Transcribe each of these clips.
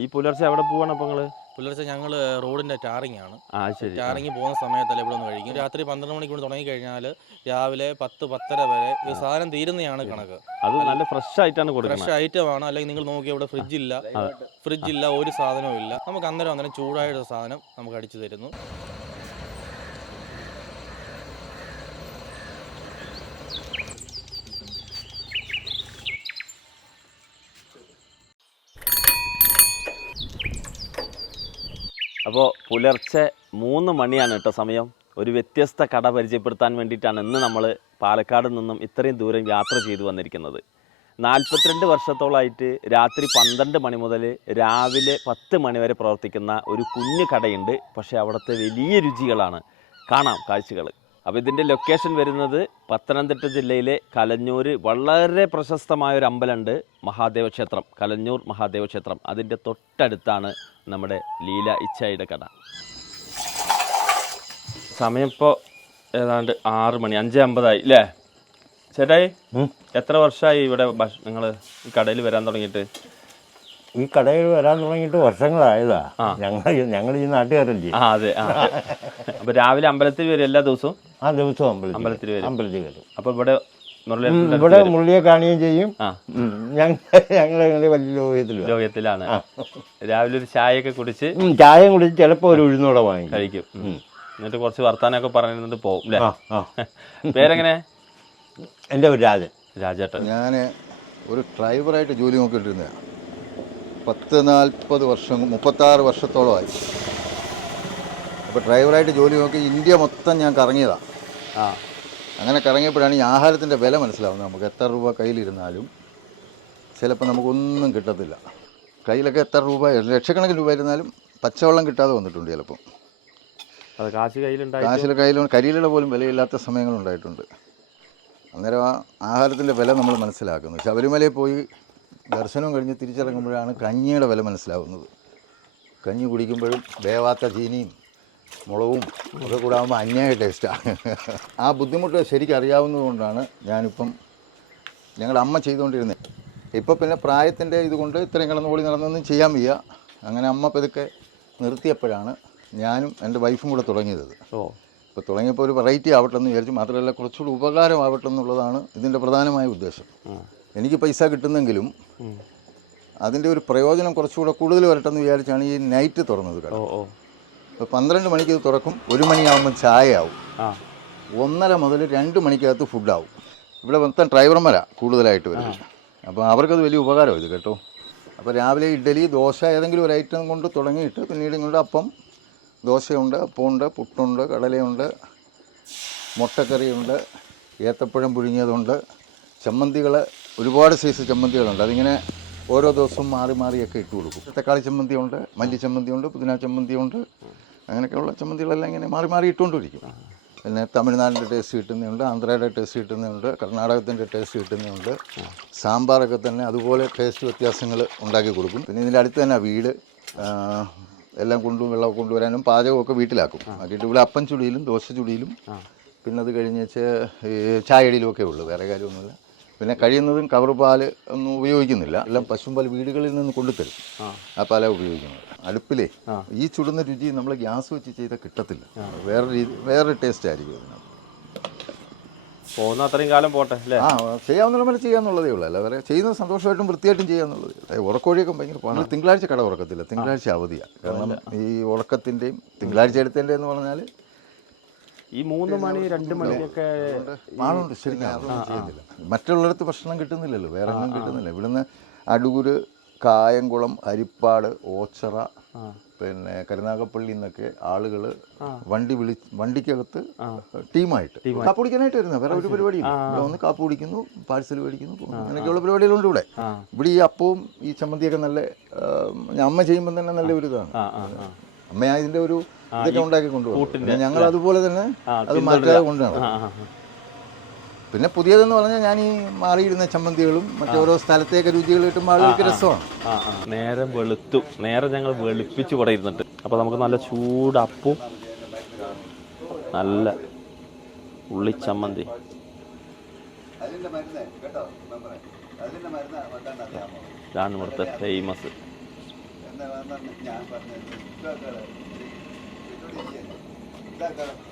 ഈ പുലർച്ചെ എവിടെ പോവാണ് അപ്പൊ നിങ്ങൾ? പുലർച്ചെ ഞങ്ങൾ റോഡിന്റെ ടാറിംഗ് ആണ്. ആ ശരി. ടാറിംഗ് പോകുന്ന സമയത്തല്ല ഇവിടെ ഒന്ന് കഴിക്കും. രാത്രി പന്ത്രണ്ട് മണിക്കൂർ തുടങ്ങി കഴിഞ്ഞാൽ രാവിലെ പത്ത് പത്തര വരെ ഈ സാധനം തീരുന്നതാണ് കണക്ക്. അത് നല്ല ഫ്രഷ് ആയിട്ടാണ് കൊടുക്കുന്നത്. ഫ്രഷ് ഐറ്റം ആണ്. അല്ലെങ്കിൽ നിങ്ങൾ നോക്കി ഇവിടെ ഫ്രിഡ്ജ് ഇല്ല. ഫ്രിഡ്ജ് ഇല്ല ഒരു സാധനവും ഇല്ല. നമുക്ക് അന്നേരം അന്നേരം ചൂടായ സാധനം നമുക്ക് അടിച്ചു തരുന്നു. അപ്പോൾ പുലർച്ചെ മൂന്ന് മണിയാണ് കേട്ടോ സമയം. ഒരു വ്യത്യസ്ത കട പരിചയപ്പെടുത്താൻ വേണ്ടിയിട്ടാണ് ഇന്ന് നമ്മൾ പാലക്കാട് നിന്നും ഇത്രയും ദൂരം യാത്ര ചെയ്തു വന്നിരിക്കുന്നത്. നാൽപ്പത്തിരണ്ട് വർഷത്തോളമായിട്ട് രാത്രി പന്ത്രണ്ട് മണി മുതൽ രാവിലെ പത്ത് മണി വരെ പ്രവർത്തിക്കുന്ന ഒരു കുഞ്ഞു കടയുണ്ട്. പക്ഷേ അവിടുത്തെ വലിയ രുചികളാണ്. കാണാം കാഴ്ചകൾ അപ്പോൾ ഇതിന്റെ ലൊക്കേഷൻ വരുന്നത് പത്തനംതിട്ട ജില്ലയിലെ കലഞ്ഞൂർ വളരെ പ്രശസ്തമായ ഒരു അമ്പലമുണ്ട് മഹാദേവ ക്ഷേത്രം. കലഞ്ഞൂർ മഹാദേവ ക്ഷേത്രം. അതിന്റെ തൊട്ടടുത്താണ് നമ്മുടെ ലീല ഇച്ചായിയുടെ കട സമയം ഇപ്പോൾ ഏതാണ്ട് ആറ് മണി അഞ്ച് അമ്പതായി അല്ലേ ചേട്ടായി എത്ര വർഷമായി ഇവിടെ നിങ്ങൾ ഈ കടയിൽ വരാൻ തുടങ്ങിയിട്ട്? ഈ കടയിൽ വരാൻ തുടങ്ങിയിട്ട് വർഷങ്ങളായതാ. ഞങ്ങൾ ഞങ്ങൾ ഈ നാട്ടുകാരല്ലേ? ആ അതെ ആ. അപ്പോൾ രാവിലെ അമ്പലത്തിൽ വരും എല്ലാ ദിവസവും? ആ ദിവസവും അമ്പലത്തിൽ അമ്പലത്തിൽ വരും. അമ്പലത്തിൽ വരും. അപ്പൊ ഇവിടെ ഇവിടെ മുള്ളിയെ കാണുകയും ചെയ്യും. ഞങ്ങൾ ഞങ്ങൾ വലിയ ലോകത്തിൽ. ലോകത്തിലാണ്. രാവിലെ ഒരു ചായയൊക്കെ കുടിച്ച് ചായയും ചായ കുടിച്ച് ചിലപ്പോൾ ഒരു ഉഴുന്നോടെ വാങ്ങി കഴിക്കും. എന്നിട്ട് കുറച്ച് വർത്താനൊക്കെ പറഞ്ഞിരുന്നത് പോകും അല്ലേ പേരെങ്ങനെ? എന്റെ ഒരു രാജൻ. രാജേട്ടൻ. ഞാൻ ഒരു ഡ്രൈവറായിട്ട് ജോലി നോക്കിയിട്ടിരുന്നതാണ് പത്ത് നാൽപ്പത് വർഷം മുപ്പത്താറ് വർഷത്തോളമായി. അപ്പോൾ ഡ്രൈവറായിട്ട് ജോലി നോക്കി ഇന്ത്യ മൊത്തം ഞാൻ കറങ്ങിയതാണ് ആ. അങ്ങനെ കറങ്ങിയപ്പോഴാണ് ഈ ആഹാരത്തിന്റെ വില മനസ്സിലാവുന്നത്. നമുക്ക് എത്ര രൂപ കയ്യിലിരുന്നാലും ചിലപ്പോൾ നമുക്കൊന്നും കിട്ടത്തില്ല. കയ്യിലൊക്കെ എത്ര രൂപ ലക്ഷക്കണക്കിന് രൂപ ഇരുന്നാലും പച്ചവെള്ളം കിട്ടാതെ വന്നിട്ടുണ്ട് ചിലപ്പം. അത് കാശ് കയ്യിലുണ്ടായി കാശിൽ കയ്യിൽ കരിയിലുള്ള പോലും വിലയില്ലാത്ത സമയങ്ങളുണ്ടായിട്ടുണ്ട് അന്നേരം ആ ആഹാരത്തിന്റെ വില നമ്മൾ മനസ്സിലാക്കുന്നു. ശബരിമലയിൽ പോയി ദർശനം കഴിഞ്ഞ് തിരിച്ചിറങ്ങുമ്പോഴാണ് കഞ്ഞിയുടെ വില മനസ്സിലാവുന്നത്. കഞ്ഞി കുടിക്കുമ്പോഴും വേവാത്ത ചീനിയും മുളകും ഒക്കെ കൂടാകുമ്പോൾ അന്യായ ടേസ്റ്റാണ് ആ. ബുദ്ധിമുട്ട് ശരിക്കറിയാവുന്നതുകൊണ്ടാണ് ഞാനിപ്പം ഞങ്ങളുടെ അമ്മ ചെയ്തുകൊണ്ടിരുന്നത് ഇപ്പോൾ പിന്നെ പ്രായത്തിന്റെ ഇതുകൊണ്ട് ഇത്രയും കിടന്ന് ഓടി നടന്നൊന്നും ചെയ്യാൻ വയ്യ. അങ്ങനെ അമ്മ പതുക്കെ നിർത്തിയപ്പോഴാണ് ഞാനും എന്റെ വൈഫും കൂടെ തുടങ്ങിയത്. ഓ. ഇപ്പോൾ തുടങ്ങിയപ്പോൾ ഒരു വെറൈറ്റി ആവട്ടെ എന്ന് വിചാരിച്ചു മാത്രമല്ല കുറച്ചുകൂടി ഉപകാരമാവട്ടെ എന്നുള്ളതാണ് ഇതിന്റെ പ്രധാനമായ ഉദ്ദേശം. എനിക്ക് പൈസ കിട്ടുന്നെങ്കിലും അതിന്റെ ഒരു പ്രയോജനം കുറച്ചുകൂടെ കൂടുതൽ വരട്ടെന്ന് വിചാരിച്ചാണ് ഈ നൈറ്റ് തുറന്നത് കട ഇപ്പോൾ പന്ത്രണ്ട് മണിക്ക് ഇത് തുറക്കും ഒരു മണിയാകുമ്പോൾ ചായ ആവും ഒന്നര മുതൽ രണ്ട് മണിക്കകത്ത് ഫുഡാവും ഇവിടെ മൊത്തം ഡ്രൈവർമാരാണ് കൂടുതലായിട്ട് വരുന്നത്. അപ്പോൾ അവർക്കത് വലിയ ഉപകാരമാണ് ഇത് കേട്ടോ. അപ്പോൾ രാവിലെ ഇഡ്ഡലി ദോശ ഏതെങ്കിലും ഒരു ഐറ്റം കൊണ്ട് തുടങ്ങിയിട്ട് പിന്നീട് ഇങ്ങോട്ട് അപ്പം ദോശയുണ്ട് അപ്പമുണ്ട് പുട്ടുണ്ട് കടലയുണ്ട് മുട്ടക്കറിയുണ്ട് ഏത്തപ്പഴം പുഴുങ്ങിയതുണ്ട് ചമ്മന്തികൾ ഒരുപാട് സൈസ് ചമ്മന്തികളുണ്ട്. അതിങ്ങനെ ഓരോ ദിവസവും മാറി മാറിയൊക്കെ ഇട്ട് കൊടുക്കും. തക്കാളി ചമ്മന്തിയുണ്ട് മല്ലി ചമ്മന്തിയുണ്ട് പുതിന ചമ്മന്തിയുണ്ട് അങ്ങനെയൊക്കെയുള്ള ചമ്മന്തികളെല്ലാം ഇങ്ങനെ മാറി മാറി ഇട്ടുകൊണ്ടിരിക്കും. പിന്നെ തമിഴ്നാടിന്റെ ടേസ്റ്റ് കിട്ടുന്നുണ്ട് ആന്ധ്രയുടെ ടേസ്റ്റ് കിട്ടുന്നുണ്ട് കർണാടകത്തിന്റെ ടേസ്റ്റ് കിട്ടുന്നുണ്ട് സാമ്പാറൊക്കെ തന്നെ അതുപോലെ ടേസ്റ്റ് വ്യത്യാസങ്ങൾ ഉണ്ടാക്കി കൊടുക്കും. പിന്നെ ഇതിന്റെ അടുത്ത് തന്നെ വീട് എല്ലാം കൊണ്ടും വെള്ളമൊക്കെ കൊണ്ടുവരാനും പാചകമൊക്കെ വീട്ടിലാക്കും. ആക്കിയിട്ട് ഇവിടെ അപ്പം ചുടിയിലും ദോശ ചുടിയിലും പിന്നെ അത് കഴിഞ്ഞ് വെച്ച് ചായടിയിലും ഒക്കെ ഉള്ളൂ. വേറെ കാര്യമൊന്നുമില്ല. പിന്നെ കഴിയുന്നതും കവർ പാൽ ഒന്നും ഉപയോഗിക്കുന്നില്ല. എല്ലാം പശുമ്പാൽ വീടുകളിൽ നിന്ന് കൊണ്ടുതരും ആ. പാല ഉപയോഗിക്കുന്നത്. അടുപ്പിലേ ഈ ചുടുന്ന രുചി നമ്മൾ ഗ്യാസ് വെച്ച് ചെയ്താൽ കിട്ടത്തില്ല. വേറെ രീതി വേറെ ടേസ്റ്റ് ആയിരിക്കും അതിനകത്ത്. പോകുന്ന അത്രയും കാലം പോട്ടെ അല്ലേ? ആ ചെയ്യാവുന്ന നമ്മൾ ചെയ്യാന്നുള്ളതേ ഉള്ളൂ. അല്ല വേറെ ചെയ്യുന്നത് സന്തോഷമായിട്ടും വൃത്തിയായിട്ടും ചെയ്യാന്നുള്ളതേ ഉറക്കോഴിയൊക്കെ ഭയങ്കര പാടാണ് തിങ്കളാഴ്ച കട ഉറക്കത്തില്ല. തിങ്കളാഴ്ച അവധിയാണ് കാരണം ഈ ഉറക്കത്തിന്റെയും തിങ്കളാഴ്ച എടുത്തതിന്റെ എന്ന് പറഞ്ഞാൽ ഈ മൂന്ന് മണി രണ്ട് മണിയൊക്കെ പാടുണ്ട് ശരിക്കും. അതൊന്നും ചെയ്യുന്നില്ല. മറ്റുള്ളിടത്ത് ഭക്ഷണം കിട്ടുന്നില്ലല്ലോ വേറെ ഒന്നും കിട്ടുന്നില്ല. ഇവിടുന്ന് അടൂര് കായംകുളം ഹരിപ്പാട് ഓച്ചറ പിന്നെ കരുനാഗപ്പള്ളി നിന്നൊക്കെ ആളുകൾ വണ്ടി വിളി വണ്ടിക്കകത്ത് ടീമായിട്ട് കാപ്പുടിക്കാനായിട്ട് കുടിക്കാനായിട്ട് വരുന്നത്. വേറെ ഒരു പരിപാടി ഇവിടെ വന്ന് കാപ്പ് കുടിക്കുന്നു പാഴ്സൽ മേടിക്കുന്നു പോകുന്നു. അങ്ങനെയൊക്കെയുള്ള പരിപാടികളുണ്ട് ഇവിടെ. ഇവിടെ ഈ അപ്പവും ഈ ചമ്മന്തിയൊക്കെ നല്ല അമ്മ ചെയ്യുമ്പോൾ തന്നെ നല്ല ഒരു ഇതാണ്. ആ ആ ആ. അമ്മ അതിന്റെ ഒരു ഇതൊക്കെ ഉണ്ടാക്കി കൊണ്ടുപോകും ഞങ്ങൾ അതുപോലെ തന്നെ അത് മാറ്റാതെ കൊണ്ടുപോകണം. പിന്നെ പുതിയതെന്ന് പറഞ്ഞാൽ ഞാൻ ഈ മാറിയിരുന്ന ചമ്മന്തികളും മറ്റോരോ സ്ഥലത്തേക്ക് രുചികൾ കിട്ടുമ്പോൾ ആളുകൾക്ക് രസമാണ്. നേരം വെളുത്തു. നേരം ഞങ്ങൾ വെളുപ്പിച്ച് കൂടെ ഇരുന്നിട്ട്. അപ്പോൾ നമുക്ക് നല്ല ചൂടപ്പും നല്ല ഉള്ളിച്ചമ്മന്തി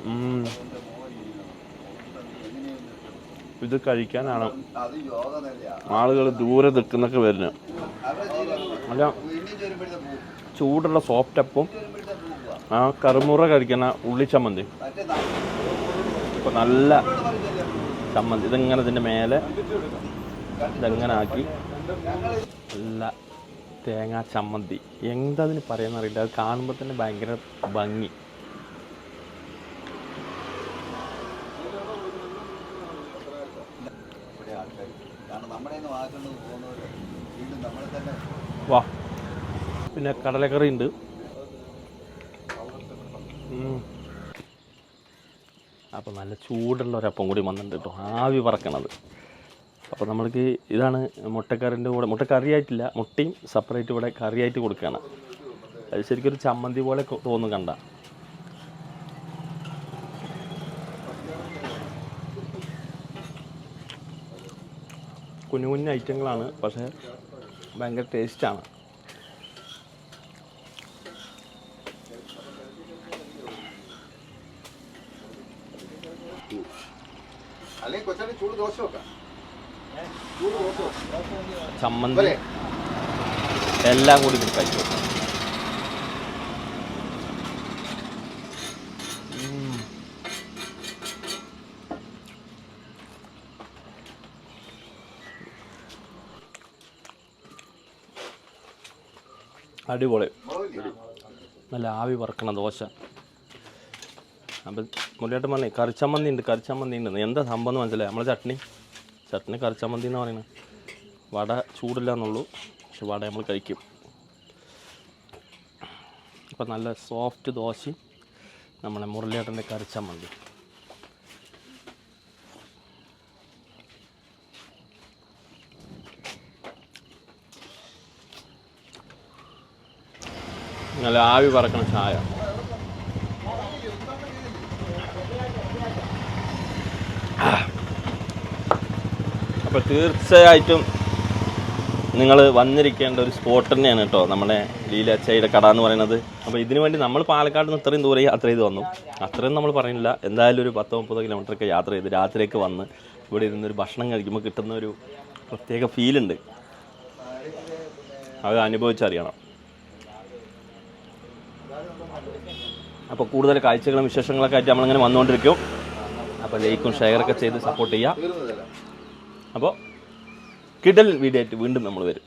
ഉം. ഇത് കഴിക്കാനാണ്? ആളുകൾ ദൂരെ നിൽക്കുന്നൊക്കെ വരുന്നത് അല്ല. ചൂടുള്ള സോഫ്റ്റ് അപ്പും ആ കറുമുറ കഴിക്കുന്ന ഉള്ളി ചമ്മന്തി. ഇപ്പൊ നല്ല ചമ്മന്തി. ഇതിങ്ങനെ ഇതിന്റെ മേലെ? ഇതെങ്ങനെ ആക്കി? നല്ല തേങ്ങാ ചമ്മന്തി. എന്താ അതിന് പറയാന്നറിയില്ല. അത് കാണുമ്പോൾ തന്നെ ഭയങ്കര ഭംഗി. വാ. പിന്നെ കടലക്കറി ഉണ്ട്. അപ്പോൾ നല്ല ചൂടുള്ള ഒരപ്പം കൂടി വന്നിട്ടുണ്ട് കേട്ടോ. ആവി പറക്കണത് അപ്പോൾ നമ്മൾക്ക് ഇതാണ് മുട്ടക്കറിന്റെ കൂടെ മുട്ടക്കറിയായിട്ടില്ല മുട്ടയും സെപ്പറേറ്റ് ഇവിടെ കറിയായിട്ട് കൊടുക്കുകയാണ്. അത് ശരിക്കും ഒരു ചമ്മന്തി പോലെ തോന്നും കണ്ട. കുഞ്ഞു കുഞ്ഞു ഐറ്റങ്ങളാണ് പക്ഷേ ഭയങ്കര ടേസ്റ്റാണ്. അല്ലെങ്കിൽ കൊച്ചാണ് ചൂട് ദോശ വെക്കാം. ചമ്മന്തി. എല്ലാം കൂടി ഇത് കഴിക്കും അടിപൊളി. നല്ല ആവി വറക്കണ ദോശ. അപ്പം മുരളിയേട്ടൻ പറഞ്ഞേ കറിച്ചമ്മന്തി ഉണ്ട് കറിച്ചമ്മന്തി ഉണ്ട് എന്താ സംഭവം എന്ന് മനസ്സിലായി? നമ്മളെ ചട്നി? ചട്നി കറിച്ചമ്മന്തി എന്ന് പറയുന്നത് വട ചൂടില്ല എന്നുള്ളൂ പക്ഷെ വട നമ്മൾ കഴിക്കും. അപ്പം നല്ല സോഫ്റ്റ് ദോശയും നമ്മളെ മുരളിയേട്ടന്റെ കറിച്ചമ്മന്തി നല്ല ആവി പറക്കണ ചായ. അപ്പോൾ തീർച്ചയായിട്ടും നിങ്ങൾ വന്നിരിക്കേണ്ട ഒരു സ്പോട്ട് തന്നെയാണ് കേട്ടോ നമ്മുടെ ലീലാച്ചയുടെ കട എന്ന് പറയുന്നത്. അപ്പോൾ ഇതിനു വേണ്ടി നമ്മൾ പാലക്കാട് നിന്ന് ഇത്രയും ദൂരെ യാത്ര ചെയ്ത് വന്നു. അത്രയും നമ്മൾ പറയുന്നില്ല എന്തായാലും ഒരു പത്തോ മുപ്പതോ കിലോമീറ്ററൊക്കെ യാത്ര ചെയ്ത് രാത്രിയൊക്കെ വന്ന് ഇവിടെ ഇരുന്നൊരു ഭക്ഷണം കഴിക്കുമ്പോൾ കിട്ടുന്ന ഒരു പ്രത്യേക ഫീലുണ്ട് അത് അനുഭവിച്ചറിയണം. അപ്പോൾ കൂടുതൽ കാഴ്ചകളും വിശേഷങ്ങളൊക്കെ ആയിട്ട് നമ്മളിങ്ങനെ വന്നുകൊണ്ടിരിക്കും. അപ്പോൾ ലൈക്കും ഷെയറൊക്കെ ചെയ്ത് സപ്പോർട്ട് ചെയ്യുക അപ്പോൾ കിടൽ വീഡിയോ ആയിട്ട് വീണ്ടും നമ്മൾ വരും.